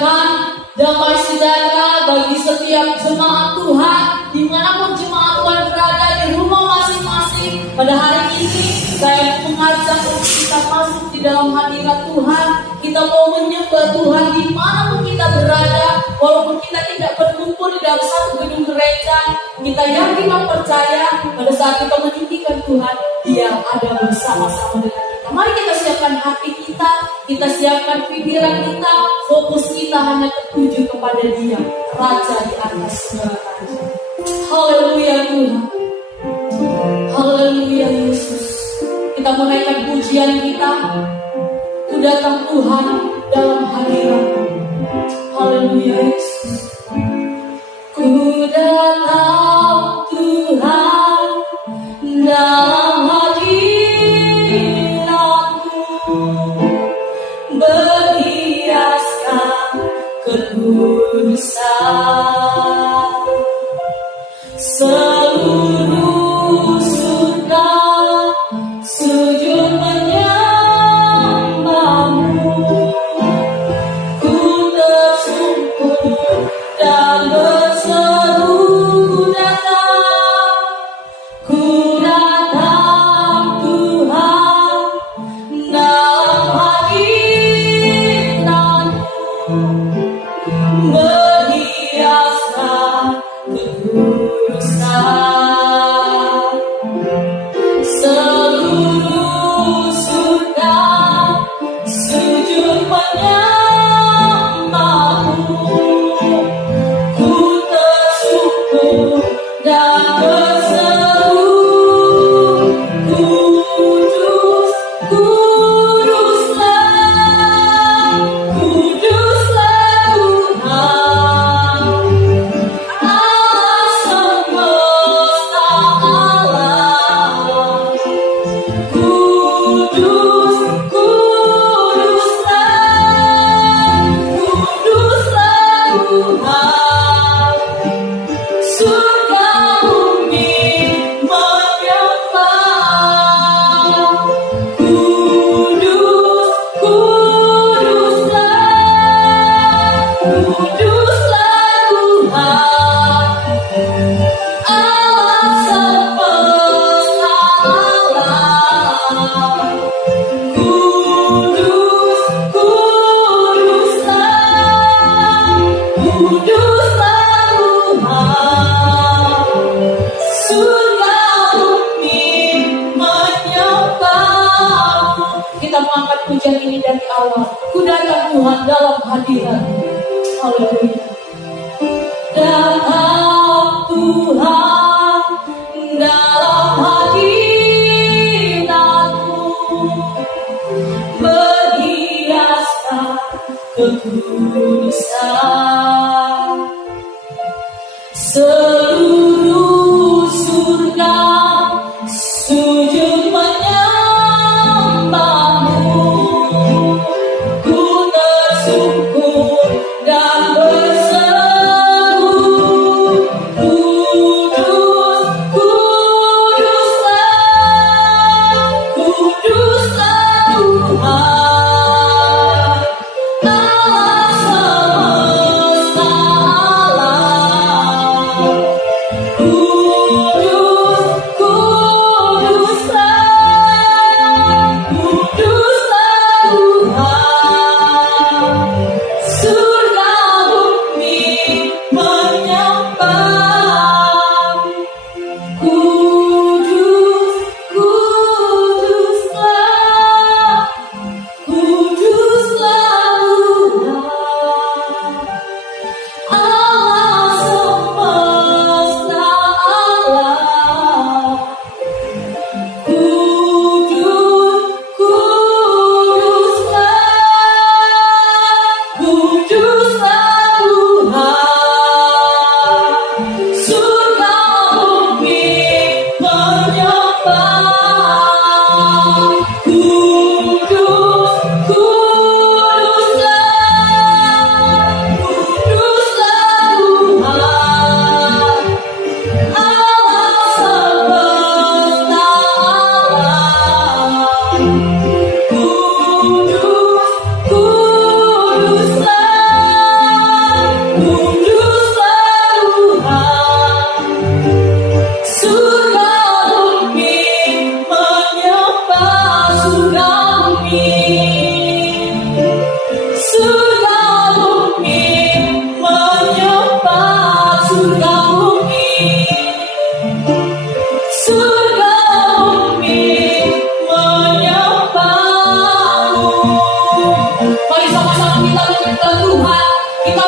mengucapkan damai sejahtera bagi setiap jemaat Tuhan, dimanapun jemaat Tuhan berada di rumah masing-masing. Pada hari ini saya mengajak untuk kita masuk di dalam hadirat Tuhan. Kita mau menyembah Tuhan dimanapun kita berada, walaupun kita tidak berkumpul di dalam satu gedung gereja. Kita yakin dan percaya pada saat kita meninggikan Tuhan, Dia ada bersama-sama dengan kita. Mari kita siapkan hati kita siapkan pikiran kita, fokus kita hanya tertuju kepada Dia, Raja di atas segala raja. Haleluya Tuhan, haleluya Yesus. Kita menaikkan pujian kita, ku datang Tuhan dalam hadirat-Mu. Haleluya Yesus. Ku datang Tuhan dalam hadirat-Mu, berhiaskan kekudusan. Seluruh surga sujud menyembah-Mu. Ku tersungkur dan berseru, ku datang Tuhan dalam hadirat-Mu, berhiaskan kekudusan. Seluruh surga sujud menyembah-Mu. Ku tersungkur dan berseru, kudus, kuduslah, kuduslah Tuhan, Allah semesta alam. Kudus, kuduslah, kuduslah Tuhan. Surga bumi menyembah. Kudus, kuduslah, kuduslah Tuhan, Allah semesta alam. Kudus, kuduslah, kuduslah Tuhan. Surga bumi menyembah. Kita mengangkat pujian ini dari awal. Ku datang Tuhan dalam hadirat-Mu. Haleluya. Datang Tuhan dalam hadirat-Mu, berhiaskan kekudusan. Seluruh surga sujud menyembah-Mu. Ku tersungkur dan berseru, kudus, kuduslah, kuduslah Tuhan, Allah semesta alam.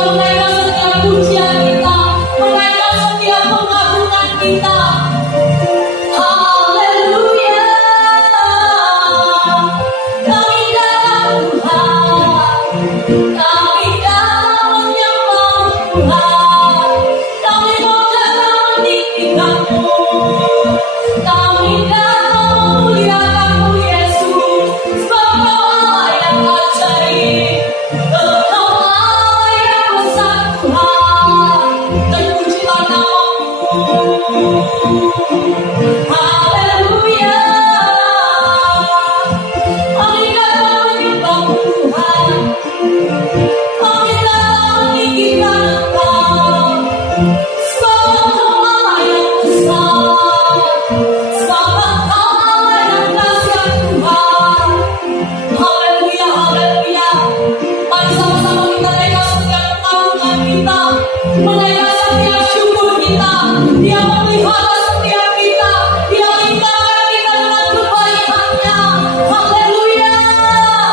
menaikkan setiap pujian kita, menaikkan setiap pengagungan kita. Haleluya, kami datang Tuhan, kami datang menyembah Tuhan, kami mau datang meninggikan-Mu, kami datang memuliakan-Mu Yesus, sebab Engkau Allah yang ajaib, Engkau Allah yang besar Tuhan, terpujilah nama-Mu. Haleluya, kami datang menyembah Tuhan, kami datang meninggikan Engkau, sebab Engkau Allah yang besar, sebab Engkau Allah yang dahsyat Tuhan. Haleluya, haleluya. Mari sama-sama kita naikkan setiap pengagungan kita, menaikkan setiap syukur kita. Dia memelihara setiap kita, Dia lingkarkan kita dengan kebaikan-Nya. Haleluya,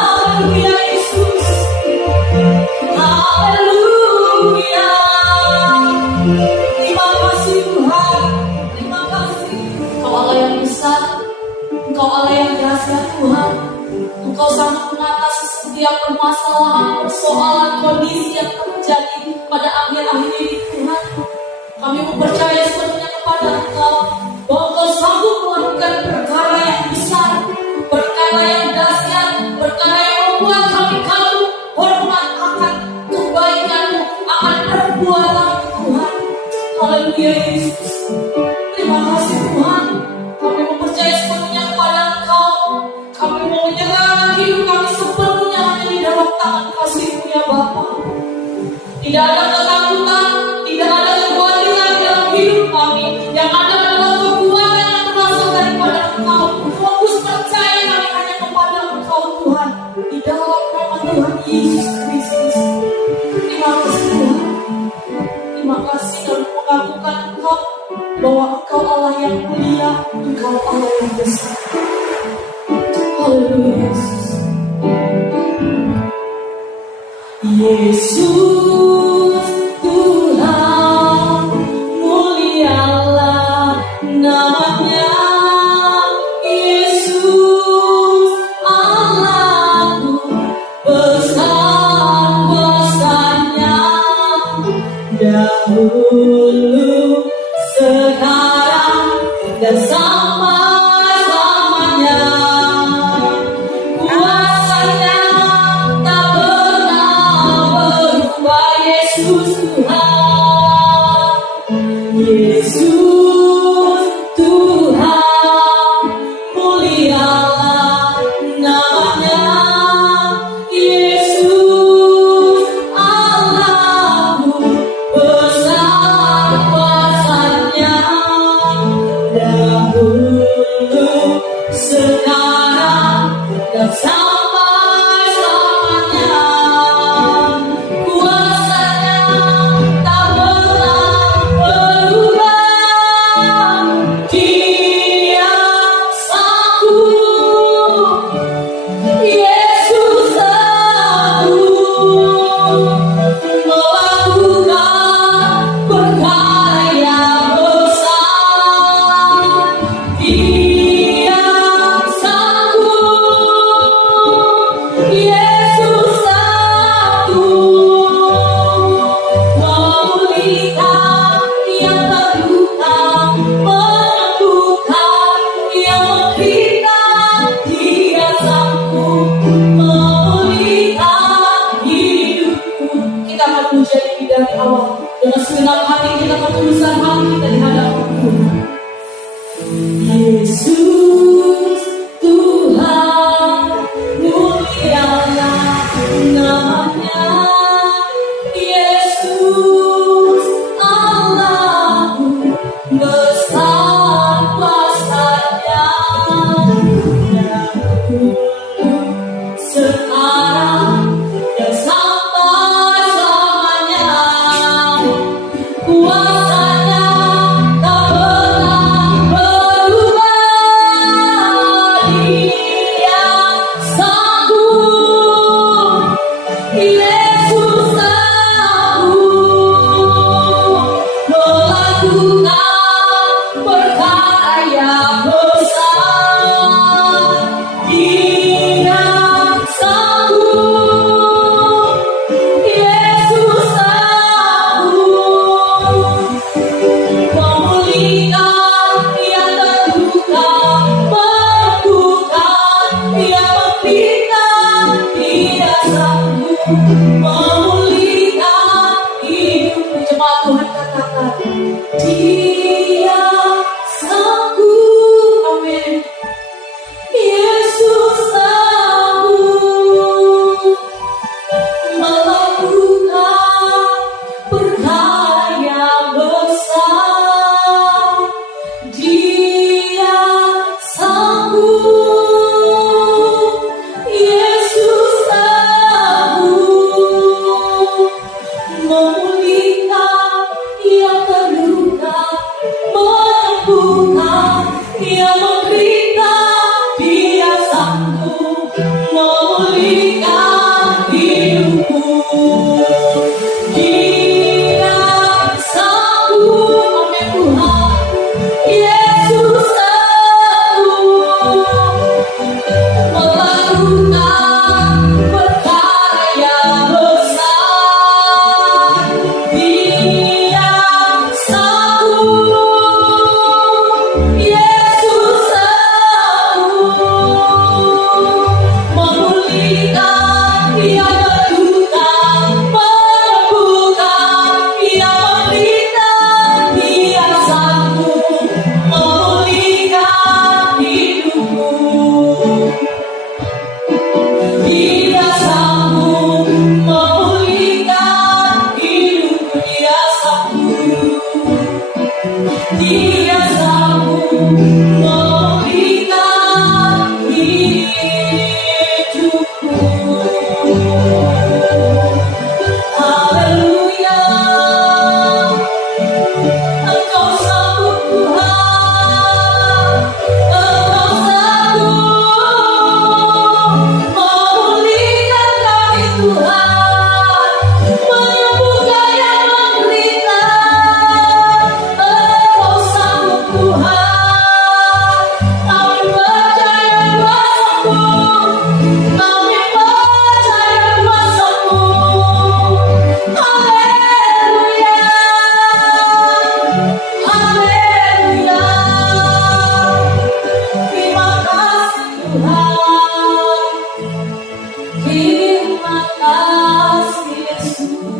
haleluya Yesus. Haleluya. Terima kasih Tuhan, terima kasih. Engkau Allah yang besar, Engkau Allah yang dahsyat Tuhan. Engkau sanggup mengatasi setiap permasalahan, persoalan, kondisi yang terjadi pada akhir-akhir ini Tuhan. Kami mempercayai sepenuhnya kepada Engkau, bahwa Engkau sanggup melakukan perkara yang besar, perkara yang dahsyat, perkara yang membuat kami kagum, hormat akan kebaikan-Mu, akan perbuatan Tuhan. Haleluya Yesus. Terima kasih Tuhan. Kami mempercayai sepenuhnya kepada Engkau. Kami mau menyerahkan hidup kami sepenuhnya hanya di dalam tangan kasih-Mu ya Bapa. Tidak ada ketakutan, tidak ada kekhawatiran dalam hidup kami. Yang ada adalah kekuatan yang berasal daripada Engkau. Fokus percaya kami hanya kepada Engkau Tuhan, di dalam nama Tuhan Yesus Kristus. Terima kasih Tuhan. Terima kasih dan mengakukan Engkau, bahwa Engkau Allah yang mulia, Engkau Allah yang besar. Haleluya Yesus. Yesus Tuhan, mulialah nama-Nya. Yesus Allahku, besar-besarnya. Dahulu, sekarang, dan sampai-lamanya. Kuasa-Nya tak pernah berubah. Yesus Tuhan, Yesus Tuhan, mulialah nama-Nya. Yesus Allahku, besar-besarnya. Dahulu, sekarang, dan sampai-lamanya. Kuasa-Nya tak pernah berubah. Dia sanggup, Yesus sanggup melakukan perkara yang besar. Dia sanggup, Yesus sanggup memulihkan yang terluka, menyembuhkan yang menderita. Dia sanggup memulihkan hidupku. Kita akan puji lebih dari awal dengan segenap hati kita, ketulusan hati kita di hadapan Tuhan. Yesus Tuhan, mulialah nama-Nya. Yesus Allahku, besar-besarnya. Dahulu, sekarang, dan sampai-lamanya. Kuasa-Nya tak pernah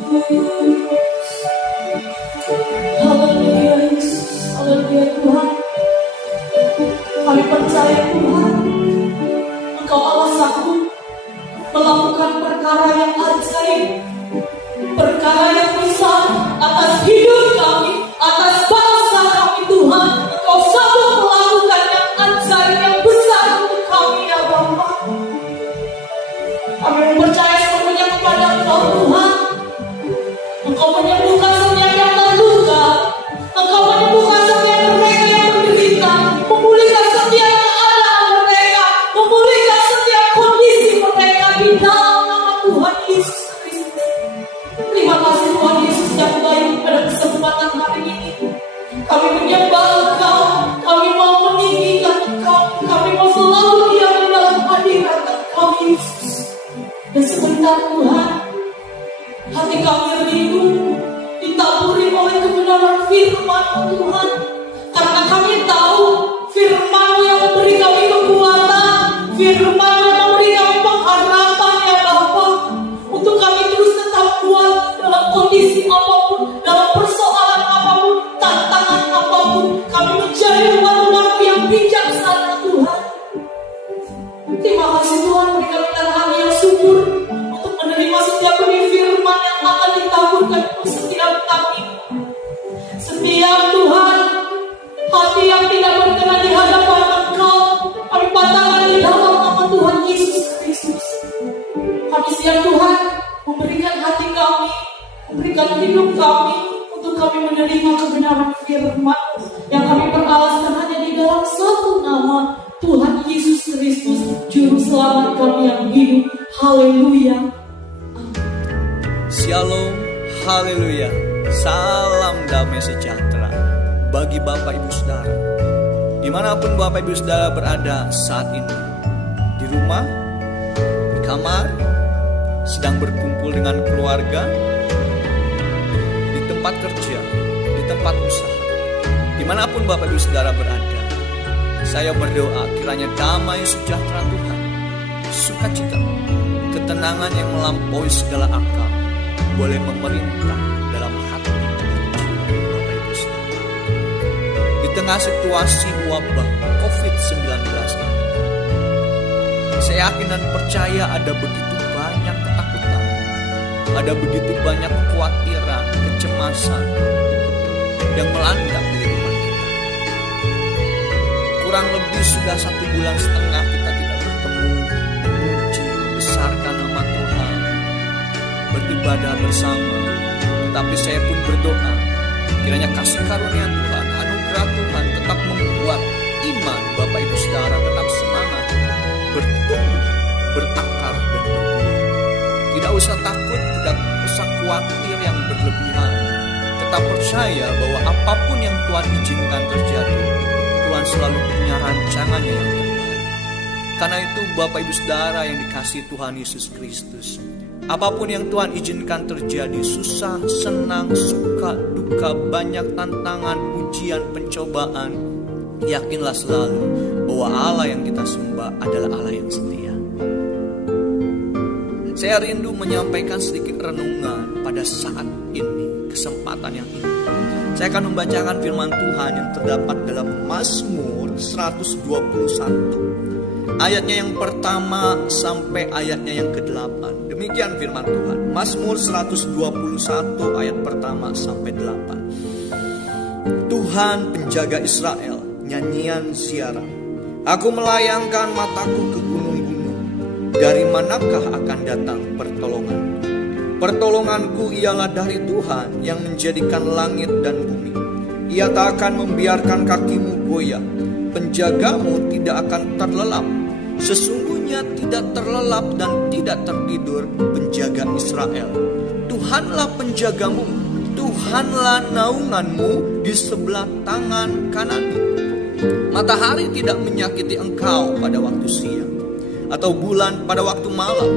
Haleluya Yesus, haleluya Tuhan. Kami percaya Tuhan, Engkau Allah sanggup melakukan perkara yang ajaib, perkara yang besar atas hidup kami, atas bangsa kami Tuhan. Engkau sanggup melakukan yang ajaib, yang besar untuk kami ya Bapa. Kami percaya sepenuhnya kepada Engkau Tuhan. Engkau menyembuhkan setiap yang terluka, Engkau menyembuhkan setiap mereka yang menderita, memulihkan setiap keadaan mereka, memulihkan setiap kondisi mereka di dalam nama Tuhan Yesus Kristus. Terima kasih Tuhan Yesus yang baik pada kesempatan hari ini. Kami menyembah Engkau, kami mau meninggikan Engkau, kami mau selalu diam di dalam hadirat Engkau Yesus. Dan sebentar Tuhan, hati kami rindu ditaburi oleh kebenaran firman Tuhan. Karena kami tahu firman yang memberi kami kekuatan, firman yang memberi kami pengharapan ya Bapa. Untuk kami terus tetap kuat dalam kondisi apapun, dalam persoalan apapun, tantangan apapun. Kami menjadi umat-umat yang bijaksana Tuhan. Terima kasih Tuhan, beri kami tangan yang subur untuk menerima setiap benih firman yang akan ditaburkan untuk setiap kami. Setiap Tuhan, hati yang tidak berkenan di hadapan Engkau, kami patahkan di dalam nama Tuhan Yesus Kristus. Kami siap Tuhan, memberikan hati kami, memberikan hidup kami, untuk kami menerima kebenaran firman yang kami peralaskan hanya di dalam satu nama, Tuhan Yesus Kristus, Juru Selamat kami yang hidup. Haleluya. Shalom, haleluya. Salam damai sejahtera bagi Bapak Ibu Saudara, dimanapun Bapak Ibu Saudara berada saat ini, di rumah, di kamar, sedang berkumpul dengan keluarga, di tempat kerja, di tempat usaha, dimanapun Bapak Ibu Saudara berada. Saya berdoa kiranya damai sejahtera Tuhan, sukacita, ketenangan yang melampaui segala akal boleh memerintah dalam hati Bapak Ibu Saudara. Di tengah situasi wabah COVID-19 ini, saya yakin dan percaya ada begitu banyak ketakutan, ada begitu banyak kekhawatiran, kecemasan yang melanda kehidupan kita. Kurang lebih sudah 1,5 bulan kita tidak bertemu, memuji, membesarkan nama Tuhan, beribadah bersama. Tetapi saya pun berdoa, kiranya kasih karunia Tuhan, anugerah Tuhan tetap membuat iman Bapak Ibu Saudara tetap semangat, bertumbuh, berakar dan berbuah. Tidak usah takut, tidak usah khawatir yang berlebihan. Tetap percaya bahwa apapun yang Tuhan izinkan terjadi, Tuhan selalu punya rancangannya yang terbaik. Karena itu Bapak Ibu Saudara yang dikasihi Tuhan Yesus Kristus, apapun yang Tuhan izinkan terjadi, susah, senang, suka, duka, banyak tantangan, ujian, pencobaan, yakinlah selalu bahwa Allah yang kita sembah adalah Allah yang setia. Saya rindu menyampaikan sedikit renungan pada saat ini, kesempatan yang indah. Saya akan membacakan firman Tuhan yang terdapat dalam Mazmur 121. Ayatnya yang pertama sampai ayatnya yang ke-8. Demikian firman Tuhan. Mazmur 121 ayat pertama sampai 8. Tuhan penjaga Israel, nyanyian ziarah. Aku melayangkan mataku ke gunung-gunung. Dari manakah akan datang pertolongan? Pertolonganku ialah dari Tuhan yang menjadikan langit dan bumi. Ia tak akan membiarkan kakimu goyah. Penjagamu tidak akan terlelap. Sesungguhnya tidak terlelap dan tidak tertidur penjaga Israel. Tuhanlah penjagamu, Tuhanlah naunganmu di sebelah tangan kananmu. Matahari tidak menyakiti engkau pada waktu siang, atau bulan pada waktu malam.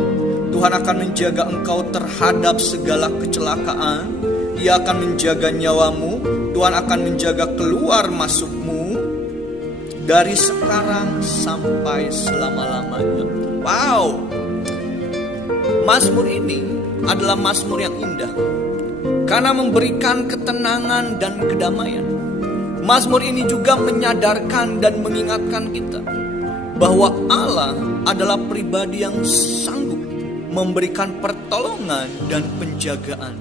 Tuhan akan menjaga engkau terhadap segala kecelakaan. Ia akan menjaga nyawamu. Tuhan akan menjaga keluar masukmu dari sekarang sampai selama-lamanya. Wow, Mazmur ini adalah Mazmur yang indah. karena memberikan ketenangan dan kedamaian. Mazmur ini juga menyadarkan dan mengingatkan kita bahwa Allah adalah pribadi yang sanggup memberikan pertolongan dan penjagaan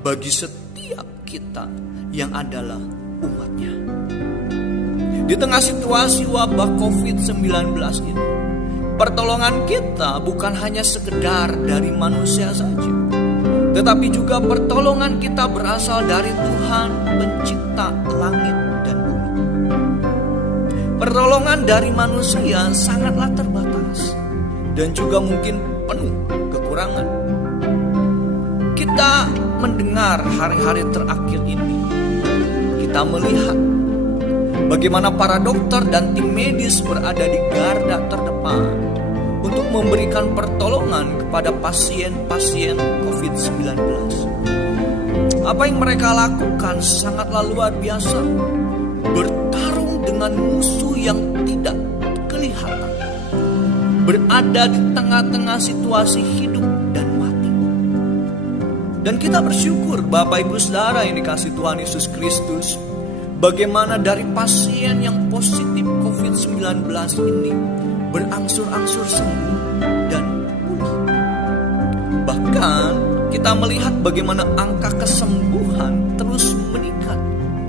bagi setiap kita yang adalah umatnya. Di tengah situasi wabah COVID-19 ini, pertolongan kita bukan hanya sekedar dari manusia saja, tetapi juga pertolongan kita berasal dari Tuhan pencipta langit dan bumi. Pertolongan dari manusia sangatlah terbatas dan juga mungkin penuh kekurangan. Kita mendengar hari-hari terakhir ini, kita melihat bagaimana para dokter dan tim medis berada di garda terdepan untuk memberikan pertolongan kepada pasien-pasien COVID-19. Apa yang mereka lakukan sangatlah luar biasa. Bertarung dengan musuh yang tidak kelihatan. Berada di tengah-tengah situasi hidup dan mati. Dan kita bersyukur Bapak Ibu Saudara yang dikasihi Tuhan Yesus Kristus, bagaimana dari pasien yang positif COVID-19 ini berangsur-angsur sembuh dan pulih. Bahkan kita melihat bagaimana angka kesembuhan terus meningkat.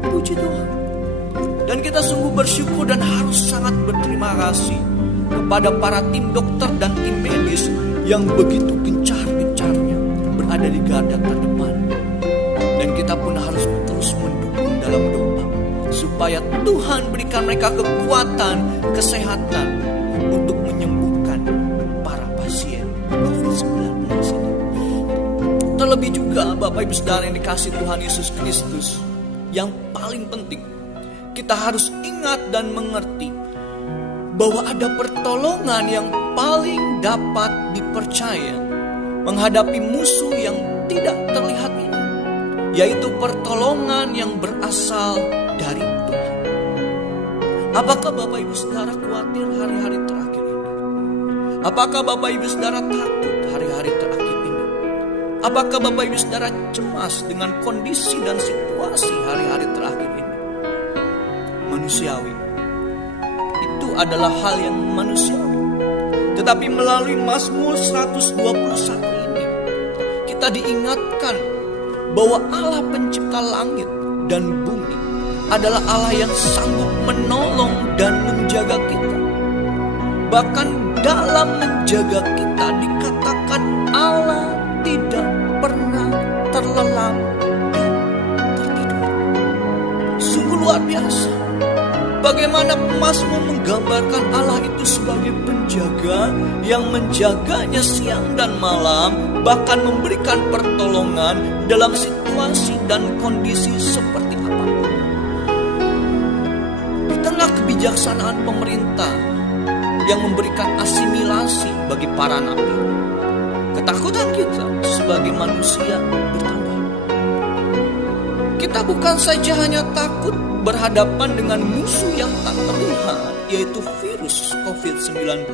Puji Tuhan. Dan kita sungguh bersyukur dan harus sangat berterima kasih kepada para tim dokter dan tim medis yang begitu gencar-gencarnya berada di garda terdepan. Dan kita pun harus terus mendukung dalam doa supaya Tuhan berikan mereka kekuatan, kesehatan untuk menyembuhkan para pasien COVID-19 ini. Terlebih juga Bapak Ibu Saudara yang dikasihi Tuhan Yesus Kristus, yang paling penting kita harus ingat dan mengerti bahwa ada pertolongan yang paling dapat dipercaya menghadapi musuh yang tidak terlihat ini, yaitu pertolongan yang berasal dari Tuhan. Apakah Bapak Ibu Saudara khawatir hari-hari terakhir ini? Apakah Bapak Ibu Saudara takut hari-hari terakhir ini? Apakah Bapak Ibu Saudara cemas dengan kondisi dan situasi hari-hari terakhir ini? Manusiawi. Itu adalah hal yang manusiawi. Tetapi melalui Mazmur 121 ini, kita diingatkan bahwa Allah pencipta langit dan bumi adalah Allah yang sanggup menolong dan menjaga kita. Bahkan dalam menjaga kita dikatakan Allah tidak pernah terlelap dan tertidur. Sungguh luar biasa. Bagaimana Mazmur menggambarkan Allah itu sebagai penjaga yang menjaganya siang dan malam, bahkan memberikan pertolongan dalam situasi dan kondisi seperti apapun. Di tengah kebijaksanaan pemerintah yang memberikan asimilasi bagi para napi, ketakutan kita sebagai manusia bertambah. Kita bukan saja hanya takut berhadapan dengan musuh yang tak terlihat, yaitu virus COVID-19,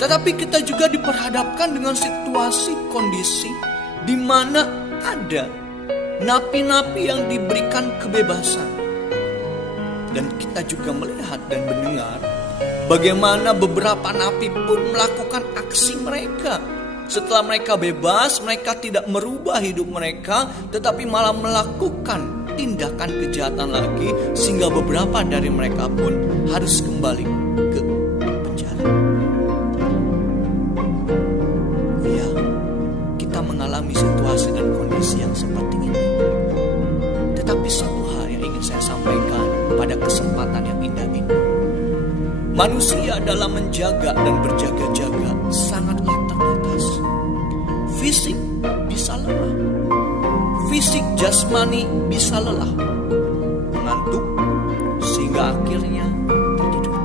tetapi kita juga diperhadapkan dengan situasi kondisi di mana ada napi-napi yang diberikan kebebasan. Dan kita juga melihat dan mendengar bagaimana beberapa napi pun melakukan aksi mereka. Setelah mereka bebas, mereka tidak merubah hidup mereka, tetapi malah melakukan tindakan kejahatan lagi, sehingga beberapa dari mereka pun harus kembali ke penjara. Ya, kita mengalami situasi dan kondisi yang seperti ini. Tetapi satu hal yang ingin saya sampaikan pada kesempatan yang indah ini, manusia dalam menjaga dan berjaga-jaga sangatlah terbatas. Fisik bisa lemah, fisik jasmani bisa lelah, mengantuk, sehingga akhirnya tertidur.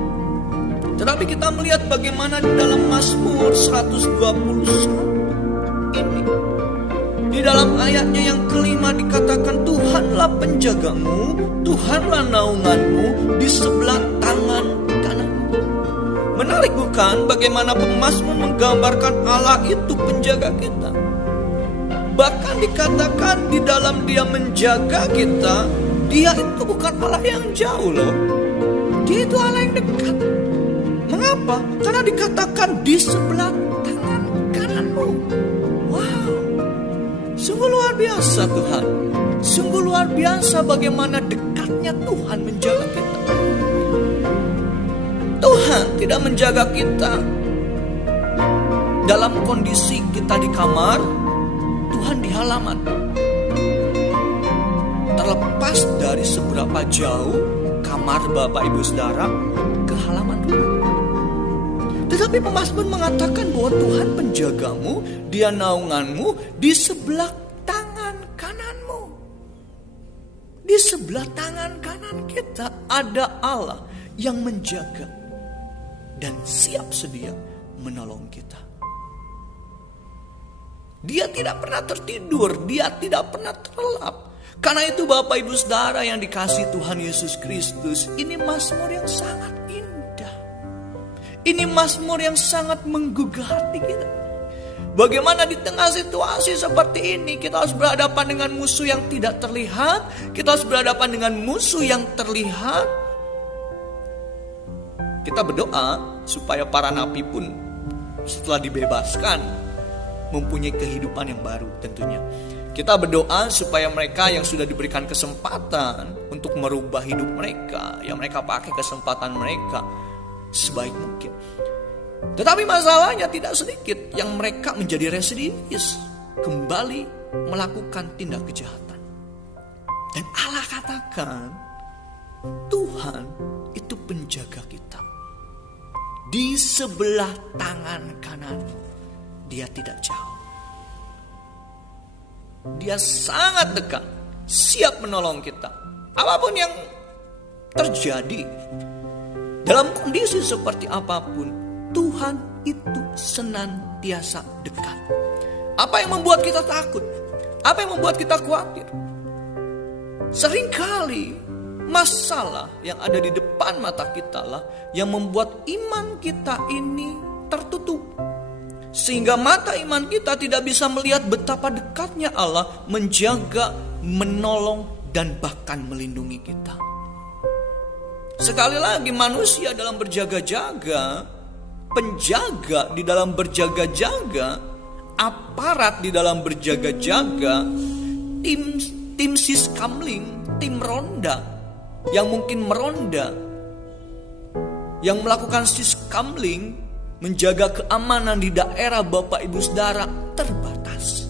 Tetapi kita melihat bagaimana di dalam Mazmur 121 ini, di dalam ayatnya yang kelima dikatakan, Tuhanlah penjagamu, Tuhanlah naunganmu di sebelah tangan kananmu. Menarik bukan bagaimana pemazmur menggambarkan Allah itu penjaga kita. Bahkan dikatakan di dalam Dia menjaga kita, Dia itu bukan Allah yang jauh loh. Dia itu Allah yang dekat. Mengapa? Karena dikatakan di sebelah tangan kananmu. Wow, sungguh luar biasa Tuhan. Sungguh luar biasa bagaimana dekatnya Tuhan menjaga kita. Tuhan tidak menjaga kita dalam kondisi kita di kamar, Tuhan di halaman. Terlepas dari seberapa jauh kamar Bapak Ibu Saudara ke halaman rumah. Tetapi pemazmur mengatakan bahwa Tuhan penjagamu, Dia naunganmu di sebelah tangan kananmu. Di sebelah tangan kanan kita ada Allah yang menjaga dan siap sedia menolong kita. Dia tidak pernah tertidur, Dia tidak pernah terlelap. Karena itu Bapak Ibu Saudara yang dikasihi Tuhan Yesus Kristus, ini mazmur yang sangat indah. Ini mazmur yang sangat menggugah hati kita. Bagaimana di tengah situasi seperti ini kita harus berhadapan dengan musuh yang tidak terlihat, kita harus berhadapan dengan musuh yang terlihat. Kita berdoa supaya para nabi pun setelah dibebaskan mempunyai kehidupan yang baru tentunya. Kita berdoa supaya mereka yang sudah diberikan kesempatan untuk merubah hidup mereka, yang mereka pakai kesempatan mereka sebaik mungkin. Tetapi masalahnya tidak sedikit yang mereka menjadi residivis, kembali melakukan tindak kejahatan. Dan Allah katakan, Tuhan itu penjaga kita. Di sebelah tangan kanan, Dia tidak jauh. Dia sangat dekat, siap menolong kita. Apapun yang terjadi, dalam kondisi seperti apapun, Tuhan itu senantiasa dekat. Apa yang membuat kita takut? Apa yang membuat kita khawatir? Seringkali masalah yang ada di depan mata kita lah yang membuat iman kita ini tertutup. Sehingga mata iman kita tidak bisa melihat betapa dekatnya Allah menjaga, menolong, dan bahkan melindungi kita. Sekali lagi manusia dalam berjaga-jaga, penjaga di dalam berjaga-jaga, aparat di dalam berjaga-jaga, tim siskamling, tim ronda yang mungkin meronda, yang melakukan siskamling, menjaga keamanan di daerah Bapak Ibu Saudara terbatas.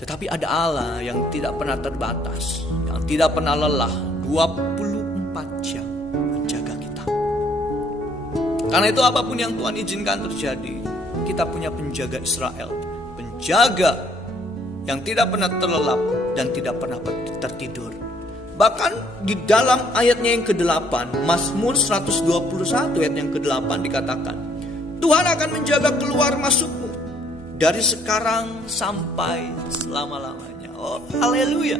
Tetapi ada Allah yang tidak pernah terbatas, yang tidak pernah lelah, 24 jam menjaga kita. Karena itu apapun yang Tuhan izinkan terjadi, kita punya penjaga Israel, penjaga yang tidak pernah terlelap dan tidak pernah tertidur. Bahkan di dalam ayatnya yang ke-8, Mazmur 121 ayat yang ke-8 dikatakan, Tuhan akan menjaga keluar masukmu dari sekarang sampai selama-lamanya. Oh, haleluya.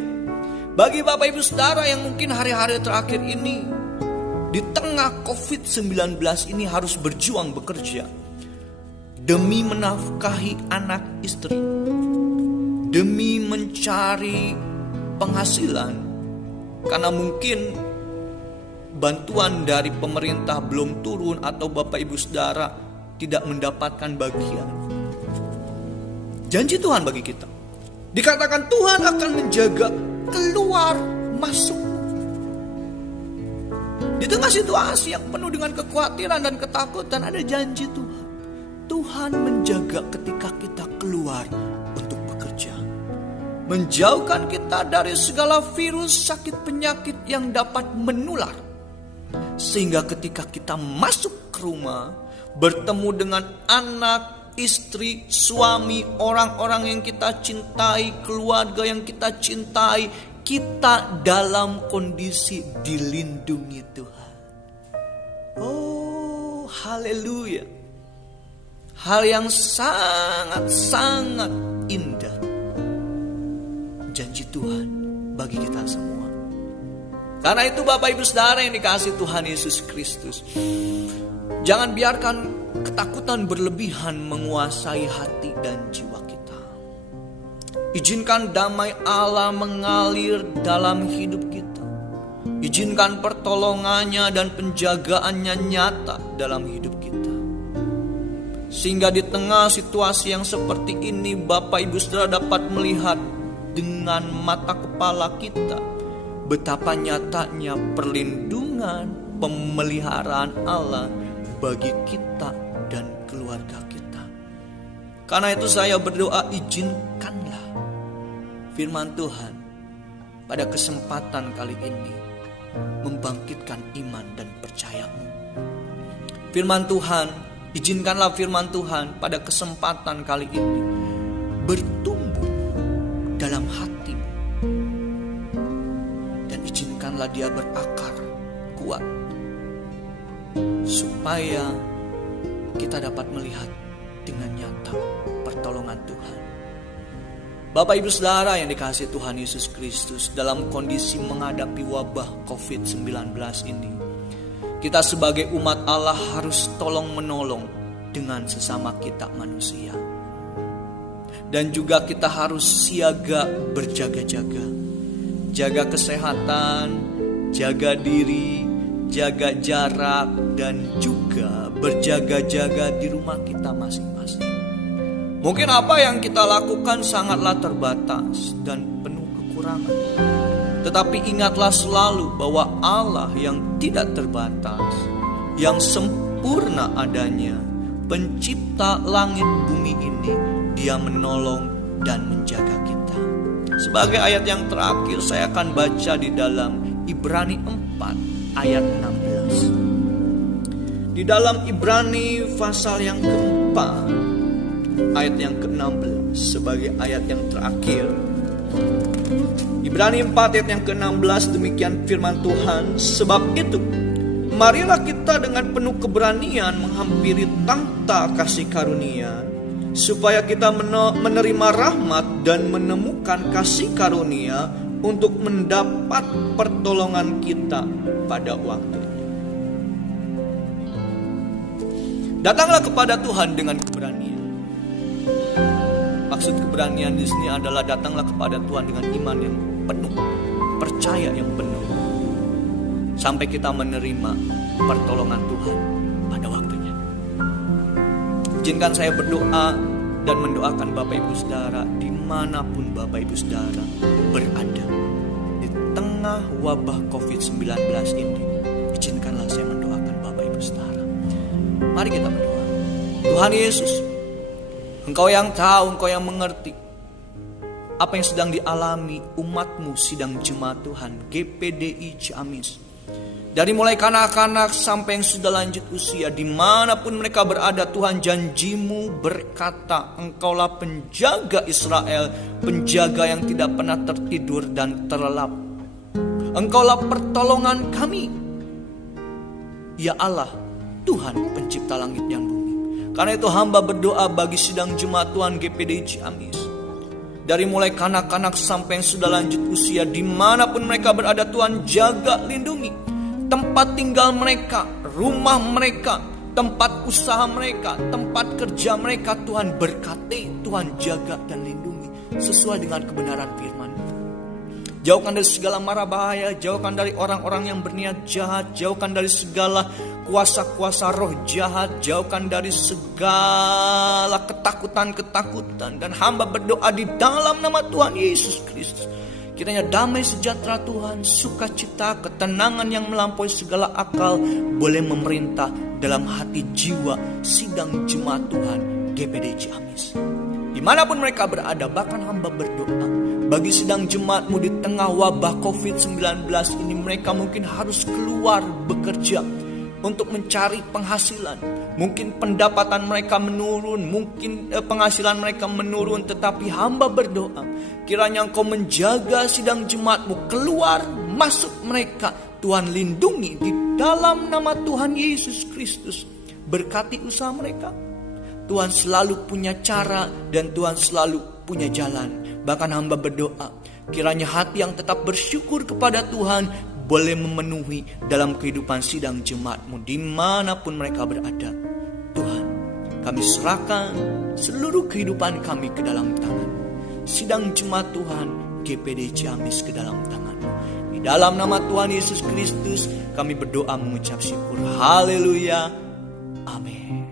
Bagi Bapak Ibu Saudara yang mungkin hari-hari terakhir ini di tengah COVID-19 ini harus berjuang bekerja demi menafkahi anak istri, demi mencari penghasilan, karena mungkin bantuan dari pemerintah belum turun atau Bapak Ibu Saudara tidak mendapatkan bagian. Janji Tuhan bagi kita, dikatakan Tuhan akan menjaga keluar masuk. Di tengah situasi yang penuh dengan kekhawatiran dan ketakutan, ada janji Tuhan. Tuhan menjaga ketika kita keluar untuk bekerja, menjauhkan kita dari segala virus, sakit, penyakit yang dapat menular. Sehingga ketika kita masuk ke rumah, bertemu dengan anak, istri, suami, orang-orang yang kita cintai, keluarga yang kita cintai, kita dalam kondisi dilindungi Tuhan. Oh, haleluya. Hal yang sangat-sangat indah. Janji Tuhan bagi kita semua. Karena itu Bapak Ibu Saudara yang dikasihi Tuhan Yesus Kristus, jangan biarkan ketakutan berlebihan menguasai hati dan jiwa kita. Izinkan damai Allah mengalir dalam hidup kita. Izinkan pertolongannya dan penjagaannya nyata dalam hidup kita. Sehingga di tengah situasi yang seperti ini, Bapak Ibu Saudara dapat melihat dengan mata kepala kita betapa nyatanya perlindungan, pemeliharaan Allah bagi kita dan keluarga kita. Karena itu saya berdoa, izinkanlah firman Tuhan pada kesempatan kali ini membangkitkan iman dan percayamu. Firman Tuhan, izinkanlah firman Tuhan pada kesempatan kali ini bertumbuh dalam hati, dan izinkanlah dia berakar kuat supaya kita dapat melihat dengan nyata pertolongan Tuhan. Bapak Ibu Saudara yang dikasihi Tuhan Yesus Kristus, dalam kondisi menghadapi wabah COVID-19 ini, kita sebagai umat Allah harus tolong menolong dengan sesama kita manusia. Dan juga kita harus siaga berjaga-jaga. Jaga kesehatan, jaga diri, jaga jarak, dan juga berjaga-jaga di rumah kita masing-masing. Mungkin apa yang kita lakukan sangatlah terbatas dan penuh kekurangan. Tetapi ingatlah selalu bahwa Allah yang tidak terbatas, yang sempurna adanya, pencipta langit bumi ini, dia menolong dan menjaga kita. Sebagai ayat yang terakhir, saya akan baca di dalam Ibrani 4 ayat 16. Di dalam Ibrani pasal yang keempat, ayat yang ke-16 sebagai ayat yang terakhir. Ibrani 4 ayat yang ke-16, demikian firman Tuhan. Sebab itu, marilah kita dengan penuh keberanian menghampiri takhta kasih karunia, supaya kita menerima rahmat dan menemukan kasih karunia untuk mendapat pertolongan kita pada waktunya. Datanglah kepada Tuhan dengan keberanian. Maksud keberanian di sini adalah datanglah kepada Tuhan dengan iman yang penuh, percaya yang penuh, sampai kita menerima pertolongan Tuhan pada waktunya. Izinkan saya berdoa dan mendoakan Bapak Ibu Saudara dimanapun Bapak Ibu Saudara berada di tengah wabah COVID-19 ini. Izinkanlah saya mendoakan Bapak Ibu Saudara. Mari kita berdoa. Tuhan Yesus, Engkau yang tahu, Engkau yang mengerti apa yang sedang dialami umat-Mu sidang jemaat Tuhan GPDI Ciamis. Dari mulai kanak-kanak sampai yang sudah lanjut usia, dimanapun mereka berada, Tuhan, janji-Mu berkata, Engkaulah penjaga Israel, penjaga yang tidak pernah tertidur dan terlelap. Engkaulah pertolongan kami, ya Allah, Tuhan pencipta langit dan bumi. Karena itu hamba berdoa bagi sidang jemaat Tuhan GPDI Ciamis. Dari mulai kanak-kanak sampai yang sudah lanjut usia, dimanapun mereka berada, Tuhan jaga, lindungi tempat tinggal mereka, rumah mereka, tempat usaha mereka, tempat kerja mereka. Tuhan berkati, Tuhan jaga dan lindungi sesuai dengan kebenaran firman. Jauhkan dari segala mara bahaya, jauhkan dari orang-orang yang berniat jahat, jauhkan dari segala kuasa-kuasa roh jahat, jauhkan dari segala ketakutan-ketakutan. Dan hamba berdoa di dalam nama Tuhan Yesus Kristus, kiranya damai sejahtera Tuhan, sukacita, ketenangan yang melampaui segala akal boleh memerintah dalam hati jiwa sidang jemaat Tuhan GPDI Ciamis. Dimanapun mereka berada, bahkan hamba berdoa bagi sidang jemaat-Mu di tengah wabah COVID-19 ini, mereka mungkin harus keluar bekerja untuk mencari penghasilan. Mungkin pendapatan mereka menurun, mungkin penghasilan mereka menurun, tetapi hamba berdoa kiranya Engkau menjaga sidang jemaat-Mu, keluar masuk mereka, Tuhan lindungi di dalam nama Tuhan Yesus Kristus. Berkati usaha mereka, Tuhan selalu punya cara dan Tuhan selalu punya jalan. Bahkan hamba berdoa kiranya hati yang tetap bersyukur kepada Tuhan boleh memenuhi dalam kehidupan sidang jemaat-Mu dimanapun mereka berada. Tuhan, kami serahkan seluruh kehidupan kami ke dalam tangan. sidang jemaat Tuhan GPD Ciamis ke dalam tangan-Mu. Di dalam nama Tuhan Yesus Kristus kami berdoa mengucap syukur. Haleluya. Amin.